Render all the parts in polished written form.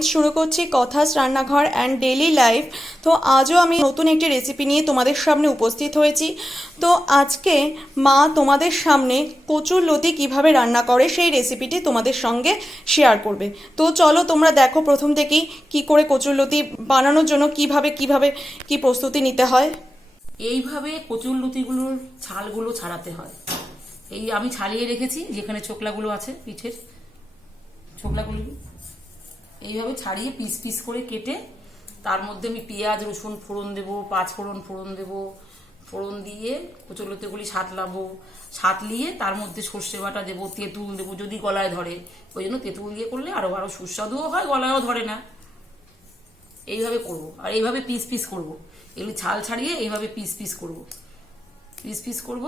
Friends, শুরু করছি কথাস রান্নাঘর অ্যান্ড ডেইলি লাইফ। তো আজও আমি নতুন একটি রেসিপি নিয়ে তোমাদের সামনে উপস্থিত হয়েছি। তো আজকে মা তোমাদের সামনে কচুর লতি কিভাবে রান্না করে সেই রেসিপিটি তোমাদের সঙ্গে শেয়ার করবে। তো চলো তোমরা দেখো প্রথম থেকেই কি করে কচুর লতি বানানোর জন্য কিভাবে কি প্রস্তুতি নিতে হয়। এইভাবে কচুর লতিগুলোর ছালগুলো ছাড়াতে হয়। এই আমি ছাড়িয়ে রেখেছি, যেখানে ছোকলাগুলো আছে পিঠের ছোকলাগুলো এইভাবে ছাড়িয়ে পিস পিস করে কেটে তার মধ্যে আমি পেঁয়াজ রসুন ফোড়ন দেবো, 5 ফোড়ন দেবো। ফোড়ন দিয়ে কচুর লতিগুলি সাতলিয়ে তার মধ্যে সর্ষে বাটা দেবো, তেঁতুল দেবো যদি গলায় ধরে, ওই জন্য তেঁতুল দিয়ে করলে আরো সুস্বাদুও হয়, গলায়ও ধরে না। এইভাবে করব, আর এইভাবে পিস পিস করবো। এগুলি ছাল ছাড়িয়ে এইভাবে পিস পিস করব।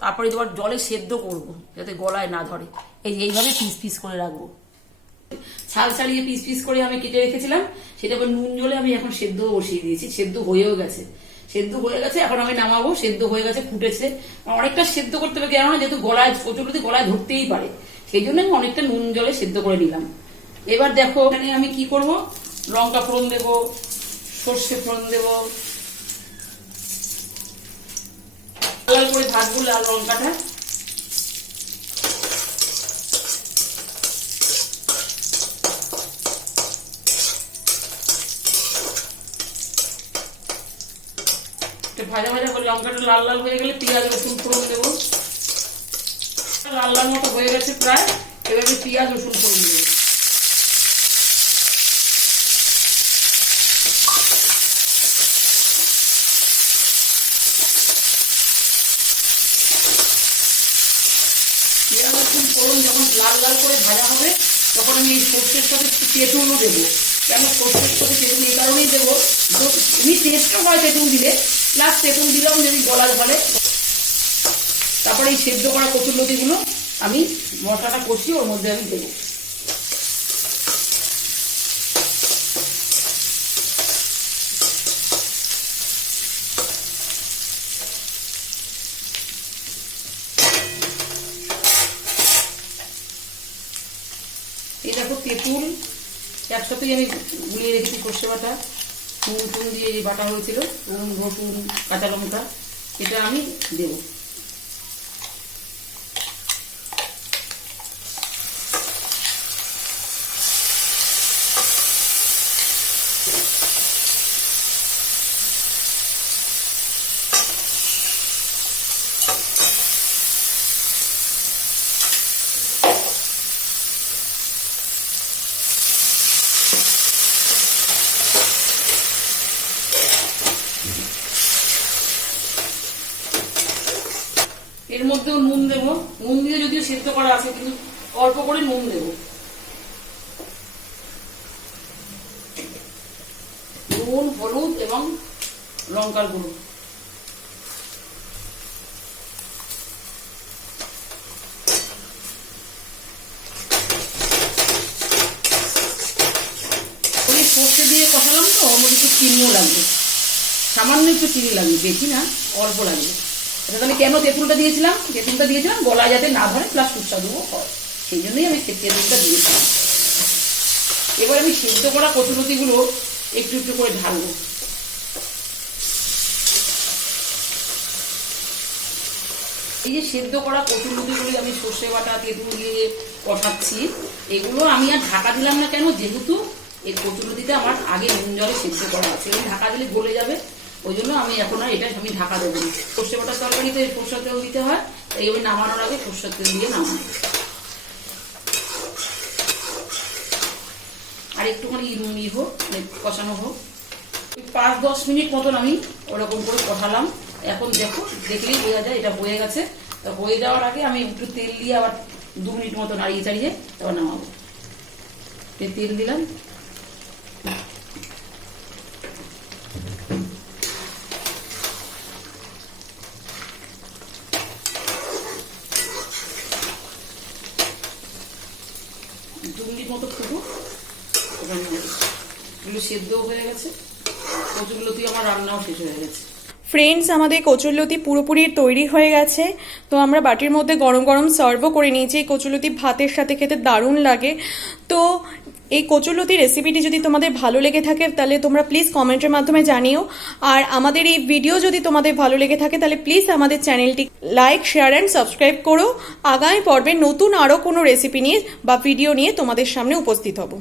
তারপরে এবার জলে সেদ্ধ করব যাতে গলায় না ধরে। এইভাবে পিস করে রাখবো। ছাল ছাড়িয়ে পিস করে আমি কেটে রেখেছিলাম, সেটা আবার নুন জলে আমি এখন সেদ্ধ বসিয়ে দিয়েছি। সেদ্ধ হয়ে গেছে, এখন আমি নামাবো। সেদ্ধ হয়ে গেছে, ফুটেছে। অনেকটা সেদ্ধ করতে হবে, কেননা যেহেতু কচুরলতি গলায় ধরতেই পারে, সেই জন্য আমি অনেকটা নুন জলে সেদ্ধ করে নিলাম। এবার দেখো এখানে আমি কি করব, লঙ্কা ফোড়ন দেবো, সর্ষে ফোড়ন দেবো, লাল করে ভাজবো লাল লঙ্কাটা। ভাজা করে লঙ্কাটা লাল হয়ে গেলে পেঁয়াজ রসুন ফোড়ন দেবো। লাল মতো হয়ে গেছে প্রায়, এবার আমি পেঁয়াজ রসুন ফোড়ন দেবো। পেঁয়াজ রসুন ফোড়ন যখন লাল করে ভাজা হবে, তখন আমি এই সর্ষের সাথে তেঁতুলও দেবো। কেন সর্ষের সাথে তেঁতুল এই কারণেই দেবো, এমনি টেস্টও হয় তেঁতুল দিলে, প্লাস তেঁতুল দিলাম যদি গলার ফলে। তারপরে এই সেদ্ধ করা কচুর লতিগুলো আমি মশলাটা কষিয়ে ওর মধ্যে আমি দেবো। এই দেখো তেঁতুল একসাথেই আমি গুলিয়ে রেখেছি, সর্ষে বাটা নুন দিয়ে যে বাটা হয়েছিল, রসুন কাঁচা লঙ্কা, এটা আমি দেব। এর মধ্যেও নুন দেবো, নুন দিয়ে যদিও সেদ্ধ করা আছে, কিন্তু অল্প করে নুন দেবো। নুন, হলুদ এবং লঙ্কার গুঁড়ো। সর্ষে দিয়ে কষালাম তো, ওর মধ্যে একটু চিনিও লাগবে, সামান্য একটু চিনি লাগবে, বেশি না, অল্প লাগবে। তাহলে কেন তেঁতুলটা দিয়েছিলাম গলায় যাতে না ধরে, প্লাস সুস্বাদুও হয়, সেই জন্যই আমি তেঁতুলটা দিয়েছিলাম। এবার আমি সেদ্ধ করা কচুরলতিগুলো একটু করে ঢালবো। এই যে সেদ্ধ করা কচুরলতিগুলো আমি সর্ষে বাটা তেঁতুল দিয়ে কষাচ্ছি, এগুলো আমি আর ঢাকা দিলাম না। কেন, যেহেতু এই কচুরলতিতে আমার আগে নুন জলে সেদ্ধ করা আছে, ঢাকা দিলে গলে যাবে, ওই জন্য আমি এখন আর এটা আমি ঢাকা দেবো না। সর্ষে বাটার তরকারিতে সর্ষের তেল দিতে হয়, তাই আমি নামানোর আগে সর্ষের তেল দিয়ে নামানো। আর একটুখানি হোক, কষানো হোক, 5-10 মিনিট মতন আমি ওরকম করে কষালাম। এখন দেখো, দেখলেই বোঝা যায় এটা হয়ে গেছে। হয়ে যাওয়ার আগে আমি একটু তেল দিয়ে আবার 2 মিনিট মতো নাড়িয়ে চাড়িয়ে তারপর নামাবো। তেল দিলাম, মতো ফুটুক, এগুলো সেদ্ধও হয়ে গেছে, কচুরলতি আমার রান্নাও শেষ হয়ে গেছে। ফ্রেন্ডস, আমাদের কচুরলতি পুরোপুরি তৈরি হয়ে গেছে। তো আমরা বাটির মধ্যে গরম গরম সার্ভও করে নিয়েছি। কচুরলতি ভাতের সাথে খেতে দারুণ লাগে। তো এই কচুরলতি রেসিপিটি যদি তোমাদের ভালো লেগে থাকে তাহলে তোমরা প্লিজ কমেন্টের মাধ্যমে জানিও। আর আমাদের এই ভিডিও যদি তোমাদের ভালো লেগে থাকে তাহলে প্লিজ আমাদের চ্যানেলটি লাইক, শেয়ার অ্যান্ড সাবস্ক্রাইব করো। আগামী পর্বে নতুন আরও কোনো রেসিপি নিয়ে বা ভিডিও নিয়ে তোমাদের সামনে উপস্থিত হব।